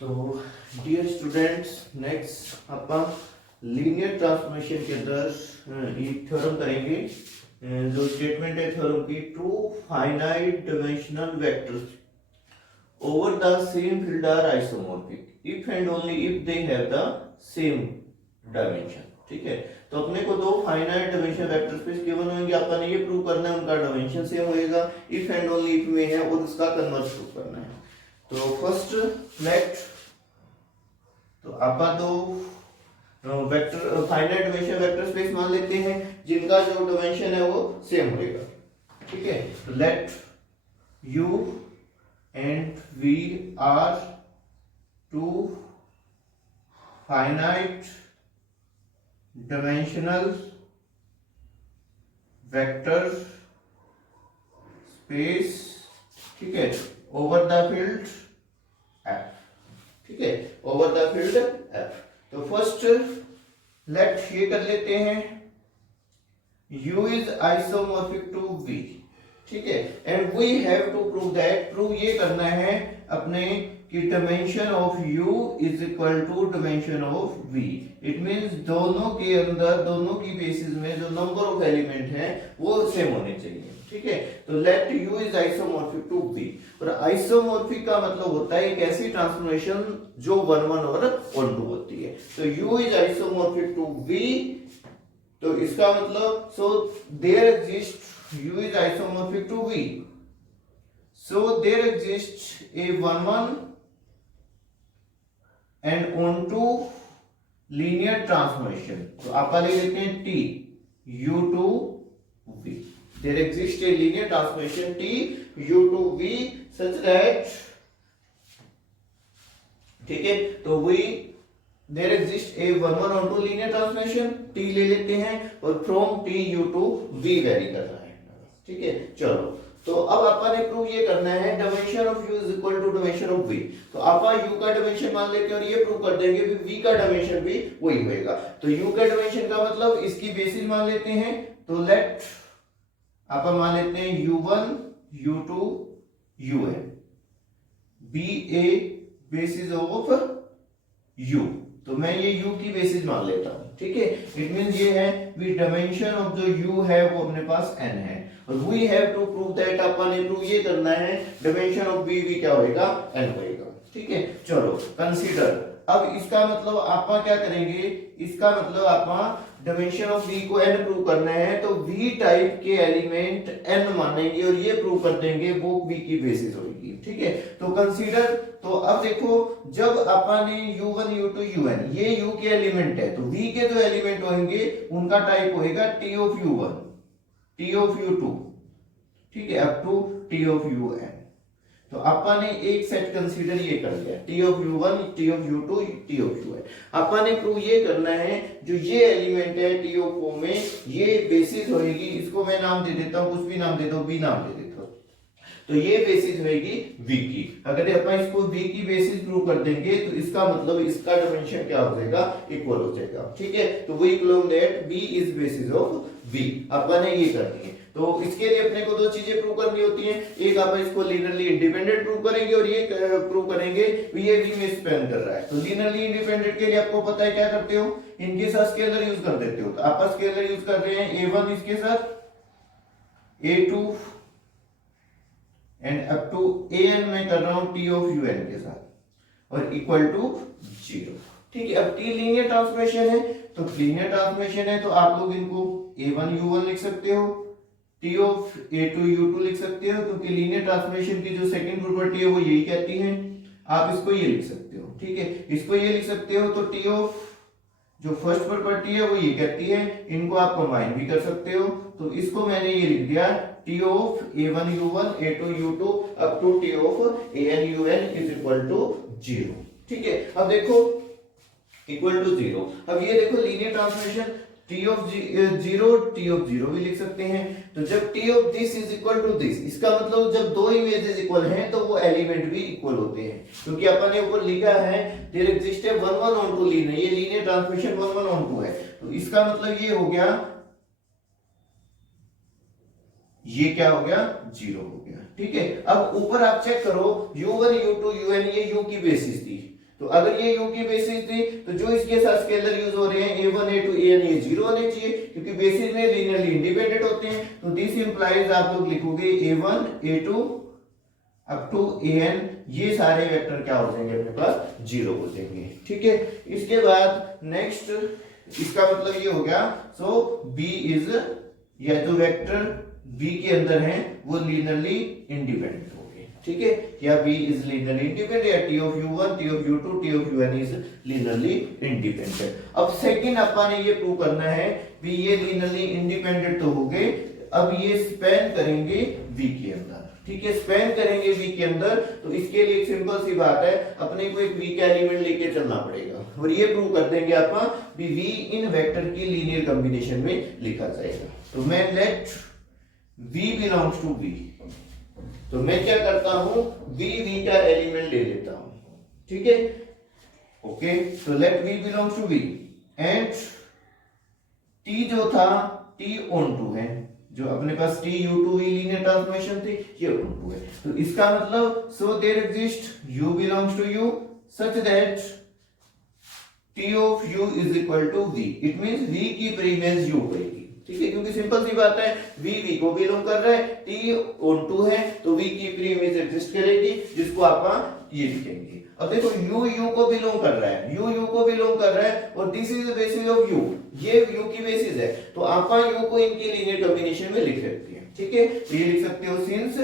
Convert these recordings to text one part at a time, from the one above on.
तो dear students next ਆਪਾਂ linear transformation के अंदर एक थ्योरम करेंगे। जो स्टेटमेंट है थ्योरम की, two finite dimensional vectors over the same field are isomorphic if and only if they have the same dimension. ठीक है, तो अपने को दो finite dimensional vector space given होंगे, अपन ने ये प्रूव करना है उनका डायमेंशन सेम होएगा इफ एंड ओनली इफ में है और उसका कन्वर्स प्रूव करना है। तो फर्स्ट लेट तो आप दो vector finite dimension vector space मान लेते हैं जिनका जो डायमेंशन है वो सेम होएगा। ठीक है, तो let u and v are two finite dimensional vector space, ठीक है, over the field f। ठीक है, over the field f। तो फर्स्ट लेट ये कर लेते हैं u is isomorphic to v। ठीक है, and we have to prove that, prove ये करना है अपने कि dimension of u is equal to dimension of v। It means दोनों के अंदर दोनों की बेसिस में जो नंबर ऑफ एलिमेंट है वो सेम होने चाहिए। ठीक है, तो let u is isomorphic to v। और आइसोमॉर्फिक का मतलब होता है एक ऐसी ट्रांसफॉर्मेशन जो 1 1 और 1 2 होती है। तो u is isomorphic to v, तो इसका मतलब so there exist u is isomorphic to v, so there exists a 1 1 and onto linear transformation। तो आप ले लेते हैं t u to v। there exists a linear transformation t u to v such that, ठीक है, तो v there exists a 1 1 onto linear transformation, t ले लेते हैं और from t u to v very कर रहा है। ठीक है, चलो तो अब अपन ने प्रूव ये करना है dimension of u is equal to dimension of v। तो अपन u का डायमेंशन मान लेते हैं और ये प्रूव कर देंगे कि v का डायमेंशन भी वही होएगा। तो u का डायमेंशन का मतलब इसकी बेसिस मान लेते हैं। तो लेट अपन मान लेते हैं u1 u2 un be a basis of u। तो मैं ये u की बेसिस मान लेता हूं। ठीक है, इट मींस ये है वी डायमेंशन ऑफ जो u है वो अपने पास n है और we have to prove that, अपन ने प्रूव ये करना है डायमेंशन ऑफ v क्या होएगा, n होएगा। ठीक है, चलो कंसीडर। अब इसका मतलब आप क्या करेंगे, इसका मतलब आप डायमेंशन ऑफ v को n प्रूव करना है तो v टाइप के एलिमेंट n मानेंगे और ये प्रूव कर देंगे वो v की बेसिस होगी। ठीक है, तो कंसीडर। तो अब देखो जब अपन ने u1 u2 un ये u के एलिमेंट है तो v के जो एलिमेंट होंगे उनका टाइप होएगा t of u1 t of u2, ठीक है, up to t of un। तो अपन ने एक सेट कंसीडर ये कर लिया t of u1 t of u2 t of un। अपन ने प्रूव ये करना है जो ये एलिमेंट है t of o में ये बेसिस होएगी, इसको मैं नाम दे देता हूं, कुछ भी नाम देता हूं, b नाम दे देता हूं। तो ये बेसिस होएगी v की। अगर अपन इसको v की बेसिस प्रूव कर देंगे तो इसका मतलब इसका डायमेंशन क्या हो जाएगा, इक्वल हो जाएगा। ठीक है, तो we claim that v is basis of v। अपन ने ये करनी है। तो इसके लिए अपने को दो चीजें प्रूव करनी होती हैं, एक आप इसको लीनियरली इंडिपेंडेंट प्रूव करेंगे और ये प्रूव करेंगे ये v में स्पेन कर रहा है। तो लीनियरली इंडिपेंडेंट के लिए आपको पता है क्या करते हो, इनके साथ स्केलर यूज कर देते हो। तो आप स्केलर यूज कर रहे हैं a1 इसके साथ a2 and up to an मैं कर रहा हूं t of un के साथ और इक्वल टू 0। ठीक है, अब t लीनियर ट्रांसफॉर्मेशन है तो लीनियर ट्रांसफॉर्मेशन है तो आप लोग इनको a1 u1 लिख सकते हो, t of a2 u2 लिख सकते हो, क्योंकि लीनियर ट्रांसफॉर्मेशन की जो सेकंड प्रॉपर्टी है वो यही कहती है। आप इसको ये लिख सकते हो। ठीक है, इसको ये लिख सकते हो। तो t of जो फर्स्ट प्रॉपर्टी है वो ये कहती है, इनको आप कंबाइन भी कर सकते हो। तो इसको मैंने ये लिख दिया t of a1 u1 a2 u2 up to t of an un is equal to 0। ठीक है, अब देखो इक्वल टू 0। अब ये देखो linear transformation t of 0 t of 0 भी लिख सकते हैं। तो जब t of this is equal to this, इसका मतलब जब दो इमेजेस इक्वल हैं तो वो एलिमेंट भी इक्वल होते हैं, क्योंकि अपन ने ऊपर लिखा है there exist 1 1 onto linear, ये लीनियर ट्रांसफॉर्मेशन 1 1 ऑन टू है। तो इसका मतलब ये हो गया, ये क्या हो गया, 0 हो गया। ठीक है, अब ऊपर आप चेक करो u1 u2 un ये u की बेसिस थी, तो अगर ये u की बेसिस थी तो जो इसके साथ स्केलर यूज हो रहे हैं a1 a2 an ये 0 होने चाहिए क्योंकि बेसिस में लीनियरली इंडिपेंडेंट होते हैं। तो दिस इंप्लाइज आप लोग लिखोगे a1 a2 up to an, ये सारे वेक्टर क्या हो जाएंगे अपने पास 0 हो जाएंगे। ठीक है, इसके बाद नेक्स्ट इसका मतलब ये हो गया सो b इज, या जो वेक्टर b के अंदर है वो लीनियरली इंडिपेंडेंट हो गए। ठीक है, या b इज लीनियरली इंडिपेंडेंट, या t of u1 t of u2 t of un is linearly independent. अब सेकंड अपन ने ये प्रूव करना है भी ये लीनियरली इंडिपेंडेंट तो हो गए, अब ये स्पैन करेंगे v के अंदर। ठीक है, स्पैन करेंगे v के अंदर, तो इसके लिए एक सिंपल सी बात है, अपने को एक v का एलिमेंट लेके चलना पड़ेगा और ये प्रूव कर देंगे अपन भी v इन वेक्टर की लीनियर कॉम्बिनेशन में लिखा जाएगा। तो मैं let v belongs to v, तो मैं क्या करता हूं v का एलिमेंट ले लेता हूं। ठीक है, ओके, तो let v belongs to v and t जो था t ऑन टू है, जो अपने पास t u2v लीनियर ट्रांसफॉर्मेशन थी ये ऑन टू है। तो इसका मतलब so there exist u belongs to u such that t of u is equal to v, it means v की प्रीमियंस u होगी। ठीक है, क्योंकि सिंपल सी बात है v को बिलोंग कर रहा है, t ऑन टू है तो v की प्रीमियंस एग्जिस्ट करेगी, जिसको आप ये लिखेंगे। अब देखो u को बिलोंग कर रहा है, u को बिलोंग कर रहा है और this is the basis of u, ये u की बेसिस है, तो आप u को इनके लीनियर कॉम्बिनेशन में लिख सकते हैं। ठीक है, तो ये लिख सकते हो since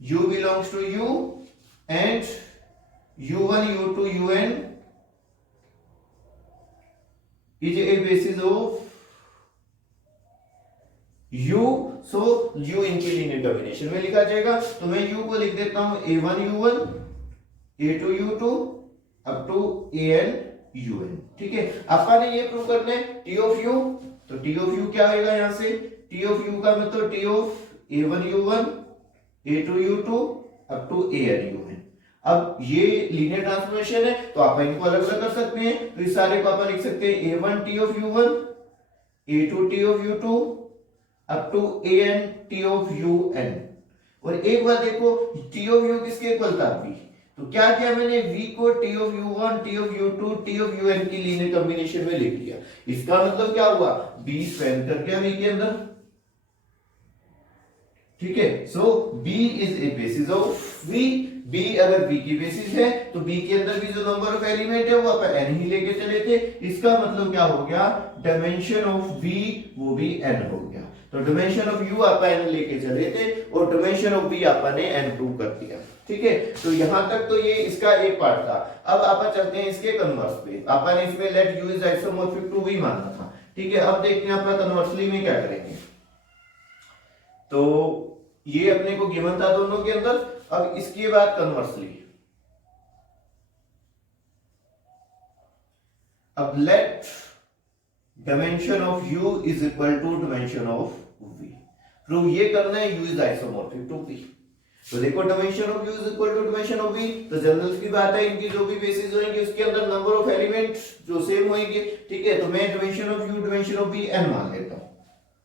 u belongs to u and u1 u2 un is a basis of u, so u इनके लीनियर कॉम्बिनेशन में लिखा जाएगा। तो मैं u को लिख देता हूं a1 u1 a2 u2 up to an un। ठीक है, अपन ने ये प्रूव करना है t ऑफ u, तो t ऑफ u क्या होगा यहां से, t ऑफ u का मतलब t of a1 u1 a2 u2 up to an un। अब ये लीनियर ट्रांसफॉर्मेशन है तो आप इनको अलग अलग कर सकते हैं, तो इस सारे को आप लिख सकते हैं a1 t of u1 a2 t of u2 up to an t of un। और एक बार देखो t ऑफ u किसके इक्वल था v, तो क्या किया मैंने v को t of u1 t of u2 t of un की लीनियर कॉम्बिनेशन में लिख दिया। इसका मतलब क्या हुआ, b स्पैन कर गया v के अंदर। ठीक है, सो b is a basis of v, b अगर b की बेसिस है तो b के अंदर भी जो नंबर ऑफ एलिमेंट है वो अपन n ही लेके चले थे, इसका मतलब क्या हो गया, डायमेंशन ऑफ v वो भी n हो गया। तो dimension of u upon n लेके चले थे और डायमेंशन ऑफ v अपन ने n प्रूव कर दिया। ठीक है, तो यहां तक तो ये इसका एक पार्ट था। अब अपन चलते हैं इसके कन्वर्स पे, अपन इसमें let u is isomorphic to v मानना था। ठीक है, अब देखते हैं अपन कन्वर्सली में क्या करेंगे। तो ये अपने को गिवन था दोनों के अंदर, अब इसके बाद कन्वर्सली, अब let dimension of u is equal to dimension of v, prove ये करना है u is isomorphic to v। तो देखो dimension of u is equal to dimension of v, तो जनरल की बात है इनकी जो भी बेसिस होंगे उसके अंदर नंबर ऑफ एलिमेंट जो सेम होंगे। ठीक है, तो मैं dimension of u dimension of v n मान लेता हूं,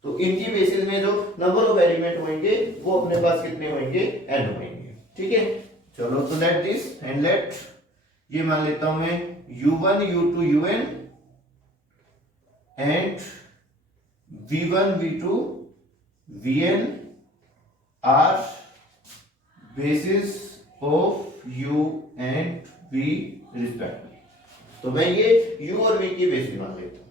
तो इनकी बेसिस में जो नंबर ऑफ एलिमेंट होंगे वो अपने पास कितने होंगे, n होंगे। ठीक है, चलो तो लेट दिस एंड लेट ये मान लेता हूं मैं u1 u2 un and v1 v2 vn are basis of u and v respectively. तो मैं ये u और v की बेसिस मान लेता हूं।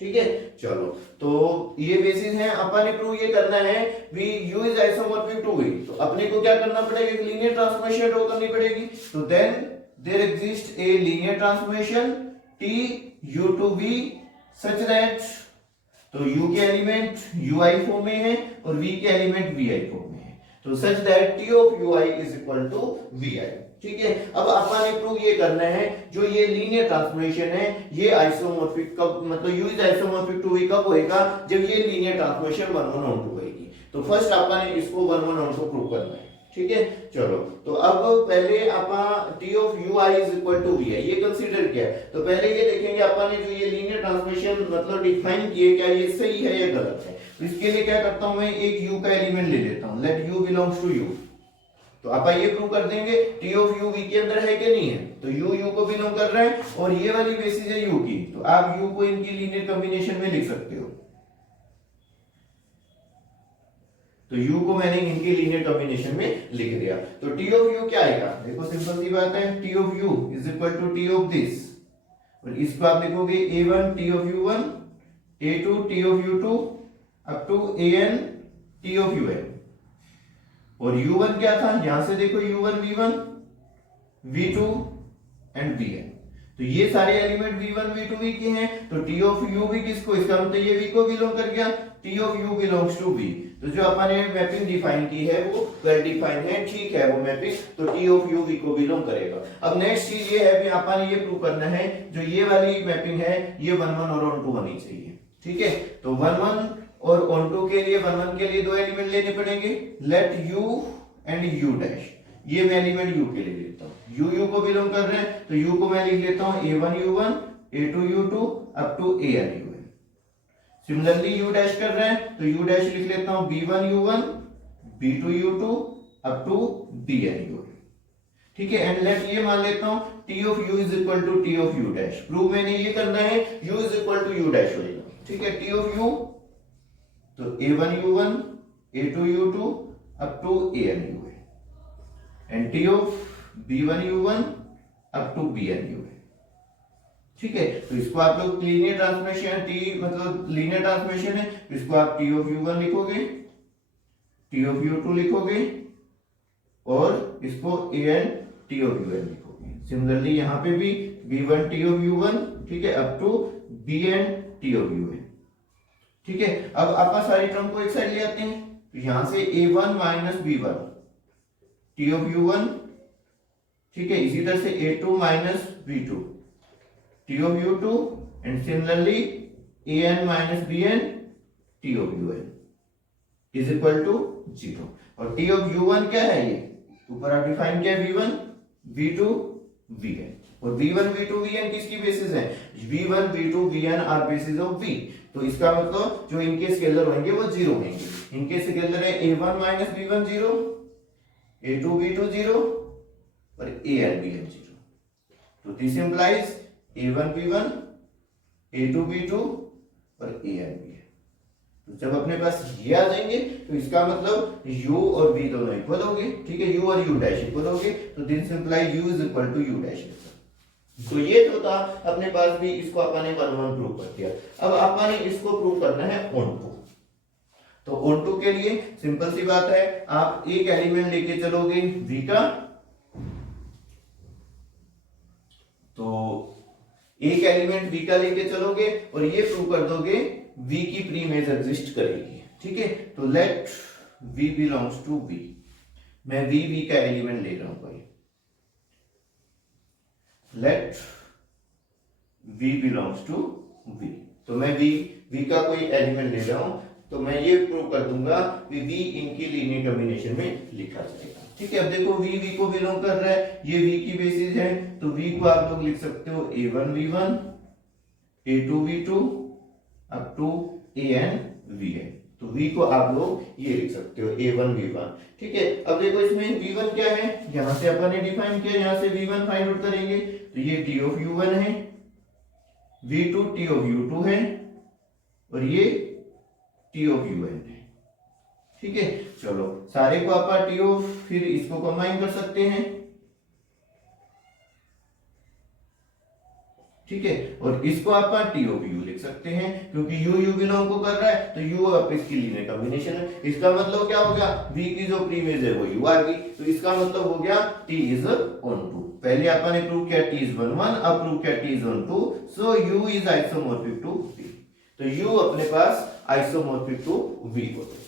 ठीक है, चलो तो ये बेसिस है, अपन ने प्रूव ये करना है v u is isomorphic to v, तो अपने को क्या करना पड़ेगा, एक लीनियर ट्रांसफॉर्मेशन ड्रॉ करनी पड़ेगी। तो then there exist a linear transformation t u to v such that, तो u के एलिमेंट ui फॉर्म में है और v के एलिमेंट vi फॉर्म में है, तो such that t of ui is equal to vi। ठीक है, अब अपन ने प्रूव ये करना है जो ये लीनियर ट्रांसफॉर्मेशन है ये आइसोमॉर्फिक कब, मतलब u is isomorphic to v कब होएगा, जब ये लीनियर ट्रांसफॉर्मेशन 1 1 on 2 होएगी। तो फर्स्ट अपन ने इसको 1 1 on 2 प्रूव करना है। ठीक है, चलो तो अब पहले अपन t of ui is equal to v है, ये कंसीडर किया है, तो पहले ये देखेंगे अपन ने जो ये लीनियर ट्रांसफॉर्मेशन मतलब डिफाइन किए क्या ये सही है या गलत है। तो इसके लिए क्या करता हूं मैं, एक u का एलिमेंट ले लेता हूं, let u belongs to u। तो आप ये प्रूव कर देंगे टी ऑफ यू वी के अंदर है कि नहीं है, तो यू को बिलोंग कर रहा है और ये वाली बेसिस है यू की, तो आप यू को इनकी लीनियर कॉम्बिनेशन में लिख सकते हो। तो u को मैंने इनकी लीनियर कॉम्बिनेशन में लिख दिया, तो t ऑफ u क्या आएगा, देखो सिंपल सी बात है, t of u is equal to t of this, और इसको आप लिखोगे a1 t of u1, a2 t of u2 up to an t of un। और u1 क्या था, यहां से देखो u1 v1 v2 and vn, तो ये सारे एलिमेंट v1 v2 v के हैं, तो t ऑफ u भी किसको, इसका मतलब ये v को बिलोंग कर गया, t of u belongs to v। तो जो अपन ने मैपिंग डिफाइन की है वो वेल डिफाइन है, ठीक है वो मैपिंग, तो t ऑफ u v को बिलोंग करेगा। अब नेक्स्ट चीज ये है कि अपन ये प्रूव करना है जो ये वाली मैपिंग है ये 1 1 और on 2 होनी चाहिए, ठीक है। तो 1 1 और on 2 के लिए 1 1 के लिए दो एलिमेंट लेने पड़ेंगे, let u and u dash, ये मैं एलिमेंट u के लिए लेता हूं, u को बिलोंग कर रहे हैं, तो u को मैं लिख लेता हूं a1 u1 a2 u2 up to an un। Similarly u dash कर रहे हैं, तो u डैश लिख लेता हूं b1 u1 b2 u2 up to bn un, ठीक है। एंड लेट ये मान लेता हूं t of u is equal to t of u dash, prove मैंने ये करना है u is equal to u dash होगा, ठीक है। t ऑफ u तो a1 u1 a2 u2 up to an un and t of b1 u1 up to bn un, ठीक है। तो इसको आप लोग लीनियर ट्रांसफॉर्मेशन t मतलब लीनियर ट्रांसफॉर्मेशन है, तो इसको आप t ऑफ u1 लिखोगे, t ऑफ u2 लिखोगे और इसको an t ऑफ un लिखोगे। सिमिलरली यहां पे भी b1 t ऑफ u1, ठीक है, up to bn t of un, ठीक है। अब आप सारी टर्म को एक साइड ले आते हैं, तो यहां से a1 minus b1 t of u1, ठीक है, इसी तरह से a2 minus b2 t of u2 and similarly an minus bn t of un is equal to 0। और t of u1 क्या है, ये ऊपर आप डिफाइन किया v1 v2 vn, और v1 v2 vn किसकी बेसिस है, v1 v2 vn are basis of v। तो इसका मतलब जो इनके स्केलर होंगे वो 0 होंगे, इनके स्केलर है a1 minus b1 0, a2 b2 0 और an bn 0। तो this implies a1 b1 a2 b2 और an bn। तो जब अपने पास ये आ जाएंगे तो इसका मतलब u और v दोनों इक्वल होंगे, ठीक है, u और u डैश इक्वल होंगे, तो this imply u is equal to u dash. तो ये जो था अपने पास भी, इसको अपन ने 1 1 प्रूव कर दिया। अब अपन ने इसको प्रूव करना है on 2। तो on 2 के लिए सिंपल सी बात है, आप एक एलिमेंट लेके चलोगे v का, तो एक एलिमेंट v का लेके चलोगे और ये प्रूव कर दोगे v की प्रीमेज एग्जिस्ट करेगी, ठीक है। तो let v belongs to v, मैं v का एलिमेंट ले रहा हूं कोई, let v belongs to v, तो मैं v का कोई एलिमेंट ले रहा हूं, तो मैं ये प्रूव कर दूंगा कि v इनकी लीनियर कॉम्बिनेशन में लिखा जाएगा, ठीक है। अब देखो v को बिलोंग कर रहा है, ये v की बेसिस है, तो v को आप लोग लिख सकते हो a1 v1 a2 v2 up to an vn, तो v को आप लोग ये लिख सकते हो a1 v1, ठीक है। अब देखो इसमें v1 क्या है, यहां से अपन ने डिफाइन किया, यहां से v1 फाइंड आउट करेंगे, तो ये t ऑफ u1 है, v2 t ऑफ u2 है और ये t ऑफ un है, ठीक है। चलो सारे को आप टी ऑफ, फिर इसको कंबाइन कर सकते हैं, ठीक है, और इसको आप टी ऑफ यू लिख सकते हैं, क्योंकि यू बिलोंग को कर रहा है, तो यू आप इसकी लीनियर कॉम्बिनेशन है। इसका मतलब क्या हो गया, v की जो प्रीमेज है वो u आ गई, तो इसका मतलब हो गया t इज ऑन 2। पहले आपने प्रूव किया t इज 1 1, अब प्रूव किया t is on 2, so u is isomorphic to v, तो u अपने पास आइसोमॉर्फिक टू v हो गया।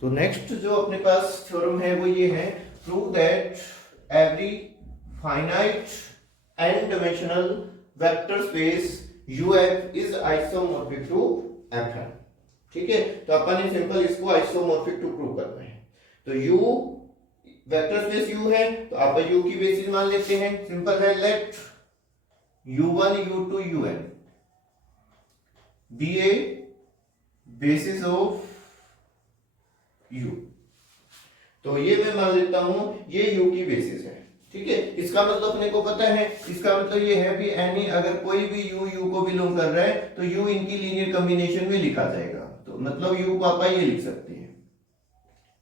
तो नेक्स्ट जो अपने पास थ्योरम है वो ये है, prove that every finite n dimensional vector space UF is isomorphic to Fn, ठीक है। तो अपन ने सिंपल इसको आइसोमॉर्फिक टू प्रूव करना है, तो U वेक्टर स्पेस U है, तो आप U की बेसिस मान लेते हैं, सिंपल है, late u1 u2 un be a basis of u। तो ये मैं मान लेता हूं ये u की बेसिस है, ठीक है। इसका मतलब अपने को पता है, इसका मतलब ये है भी एनी अगर कोई भी u को बिलोंग कर रहा है तो u इनकी लीनियर कॉम्बिनेशन में लिखा जाएगा। तो मतलब u को आप ये लिख सकते हैं,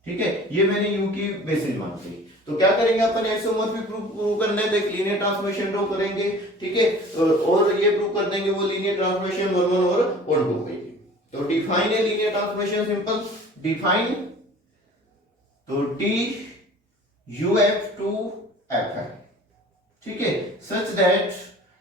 ठीक है। ये मैंने u की बेसिस मान ली। तो क्या करेंगे अपन आइसोमॉर्फिक प्रूव करना है तो एक लीनियर ट्रांसफॉर्मेशन ड्रॉ करेंगे, ठीक है। और ये प्रूव कर देंगे वो लीनियर ट्रांसफॉर्मेशन 1 1 और 1 2 होगी। तो define a linear transformation, simple define तो t uf टू fn, ठीक है, सच दैट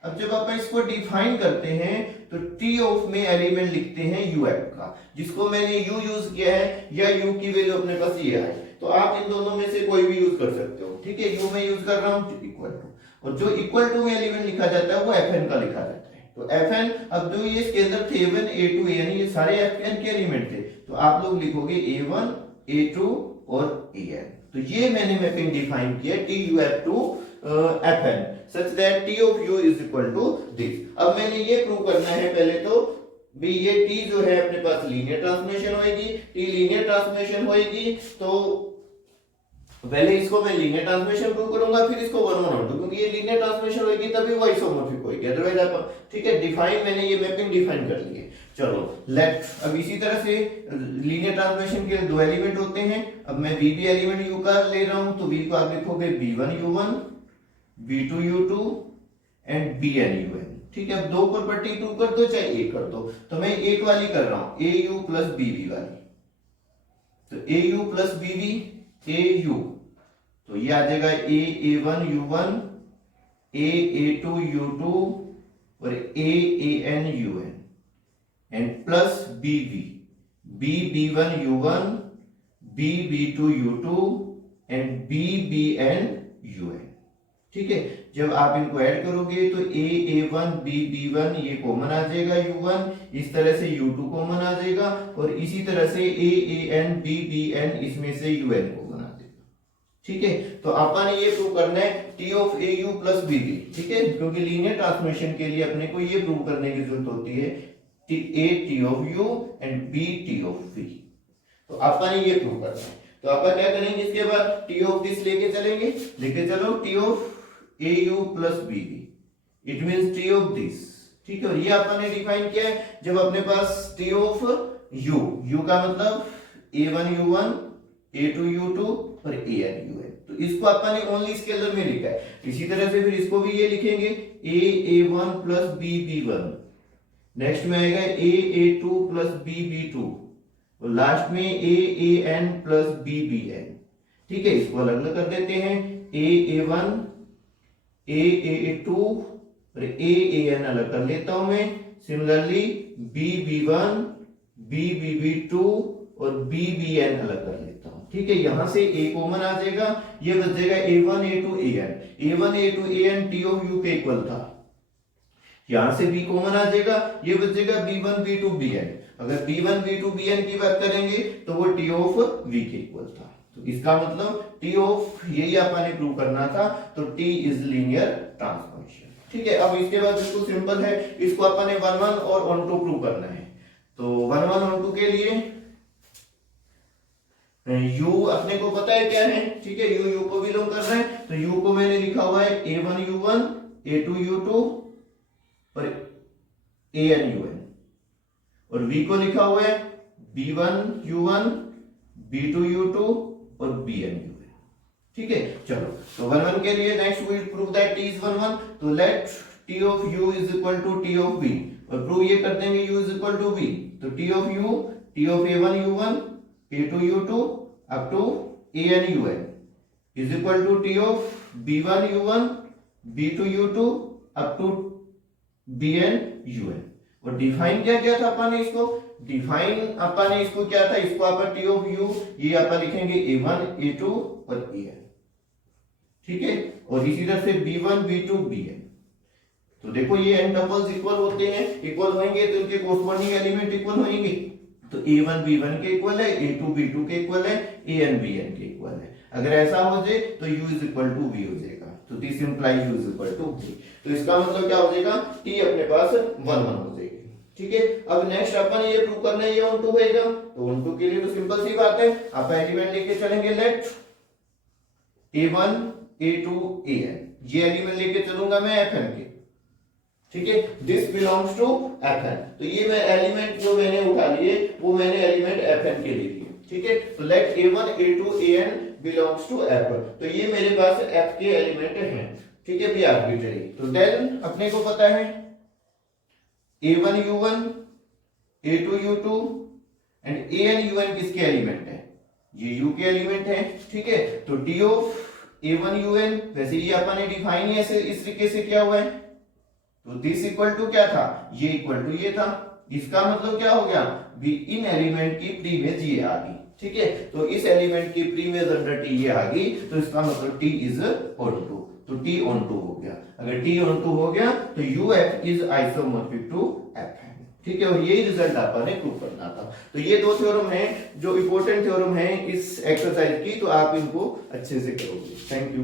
अब जब अपन इसको डिफाइन करते हैं तो t ऑफ में एलिमेंट लिखते हैं uf का, जिसको मैंने u यूज किया है या u की वैल्यू अपने पास ये है, तो आप इन दोनों में से कोई भी यूज कर सकते हो, ठीक है। u में यूज कर रहा हूं इक्वल टू, और जो इक्वल टू में एलिमेंट लिखा जाता है वो fn का लिखा जाता है। तो fn, अब जो ये इसके अंदर थे a1 a2 an, ये सारे fn के एलिमेंट थे, तो आप लोग लिखोगे a1 a2 और an। तो ये मैंने मैपिंग डिफाइन किया TUF to FN such that T of U is equal to this। अब मैंने ये प्रूव करना है पहले तो भी ये T जो है अपने पास लीनियर ट्रांसफॉर्मेशन होएगी, T लीनियर ट्रांसफॉर्मेशन होएगी, तो पहले इसको मैं लीनियर ट्रांसफॉर्मेशन प्रूव करूंगा, फिर इसको 1 1 2, क्योंकि ये लीनियर ट्रांसफॉर्मेशन होएगी तभी वो आइसोमॉर्फिक होएगी, अदरवाइज आप, ठीक है। डिफाइन मैंने ये मैपिंग डिफाइन कर ली है। चलो लेट, अब इसी तरह से लीनियर ट्रांसफॉर्मेशन के दो एलिमेंट होते हैं। अब मैं b भी एलिमेंट u का ले रहा हूं, तो b को आप लिखोगे b1 u1 b2 u2 and bn un, ठीक है। अब दो प्रॉपर्टी प्रूव कर दो चाहे एक कर दो, तो मैं एक वाली कर रहा हूं au प्लस bb वाली। तो au प्लस bb au, तो ये आ जाएगा a1 u1 a2 u2 और an un and plus b1 u1 b2 u2 and bn un, ठीक है। जब आप इनको ऐड करोगे तो a1 b1 ये कॉमन आ जाएगा u1, इस तरह से u2 कॉमन आ जाएगा, और इसी तरह से an bn इसमें से un कॉमन आ जाएगा, ठीक है। तो अपन ने ये प्रूव करना है t of au plus bb, ठीक है, क्योंकि लीनियर ट्रांसफॉर्मेशन के लिए अपने को ये प्रूव करने की जरूरत होती है a t of u and b t of v। तो अपन ये प्रूव करना है, तो अपन क्या करेंगे इसके बाद t of this लेके चलेंगे, लेके चलो t of au plus bb, it means t of this, ठीक है। और ये अपन ने डिफाइन किया है जब अपने पास t of u का मतलब a1 u1 a2 u2 और an un, तो इसको अपन ने ओनली स्केलर में लिखा है। इसी तरह से फिर इसको भी ये लिखेंगे a1 प्लस b1, नेक्स्ट में आएगा a2 प्लस b2, और लास्ट में an प्लस bbn, ठीक है। इसको अलग अलग कर देते हैं, a1 a2 और an अलग कर लेता हूं मैं, सिमिलरली bb1 bb2 और bbn अलग कर लेता हूं, ठीक है। यहां से a कॉमन आ जाएगा, ये बच जाएगा a1 a2 an t of u के इक्वल था, यहां से b कॉमन आ जाएगा, ये बच जाएगा b1 b2 bn। अगर b1 b2 bn की बात करेंगे तो वो t ऑफ v के इक्वल था, तो इसका मतलब t ऑफ यही अपन ने प्रूव करना था, तो t इज लीनियर ट्रांसफॉर्मेशन, ठीक है। अब इसके बाद बिल्कुल सिंपल है, इसको अपन ने 1 1 और 1 2 प्रूव करना है। तो 1 1 1 2 के लिए u अपने को पता है क्या है, ठीक है। u को बिलोंग कर रहा है, तो u को मैंने लिखा हुआ है a1 u1 a2 u2 और an un, और v को लिखा हुआ है b1 u1 b2 u2 और bn un, ठीक है। चलो तो 1 1 के लिए next we prove that t is 1 1, तो लेट t of u is equal to t of v, और प्रूव ये कर देंगे u is equal to v, तो t of u t of a1 u1 a2 u2 up to an un is equal to t of b1 u1 b2 u2 up to bn un। और define क्या था अपन ने इसको, define अपन ने इसको क्या था, इसको अपन t ऑफ u ये अपन लिखेंगे a1 a2 और an, ठीक है। और इसी तरह से b1 b2 bn, तो देखो ये n टपल्स इक्वल होते हैं, इक्वल होंगे तो इनके कोरस्पॉन्डिंग एलिमेंट इक्वल होंगे, तो a1 b1 के इक्वल है, a2 b2 के इक्वल है, an bn के इक्वल है। अगर ऐसा हो जाए तो u is equal to v हो जाएगा, तो this implies u is equal to v। तो इसका मतलब क्या हो जाएगा, टी अपने पास 1 1 हो जाएगी। ठीक है, अब नेक्स्ट अपन ये प्रूव करना है ये ऑन टू होएगा, तो ऑन टू के लिए तो सिंपल सी बात है, आप एलिमेंट लेके चलेंगे, लेट a1 a2 an, ये एलिमेंट लेके चलूंगा मैं fn के। ठीक है, दिस बिलोंग्स टू fn, तो ये मैं एलिमेंट जो मैंने उठा लिए वो मैंने एलिमेंट fn के ले लिए। ठीक है, तो let a1 a2 an belongs to f, तो ये मेरे पास f के एलिमेंट हैं। ठीक है, भी आर्बिट्रेरी, तो देन अपने को पता है a1 u1 a2 u2 and an un किसके एलिमेंट है, ये u के एलिमेंट है। ठीक है, तो t ऑफ a1 un, वैसे ये अपन ने डिफाइन ही ऐसे इस तरीके से किया हुआ है, तो दिस इक्वल टू क्या था, ये इक्वल टू ये था। इसका मतलब क्या हो गया भी इन एलिमेंट की प्रीमेज ये आ गई। ठीक है, तो इस एलिमेंट की प्रीमेज अंडर टी ये आ गई, तो इसका मतलब टी इज ऑन टू, तो टी ऑन टू हो गया। अगर टी ऑन टू हो गया तो UF is isomorphic to F. ठीक है, और यही रिजल्ट आपने प्रूव करना था। तो ये दो थ्योरम है जो इंपॉर्टेंट थ्योरम है इस एक्सरसाइज की, तो आप इनको अच्छे से करोगे। Thank you.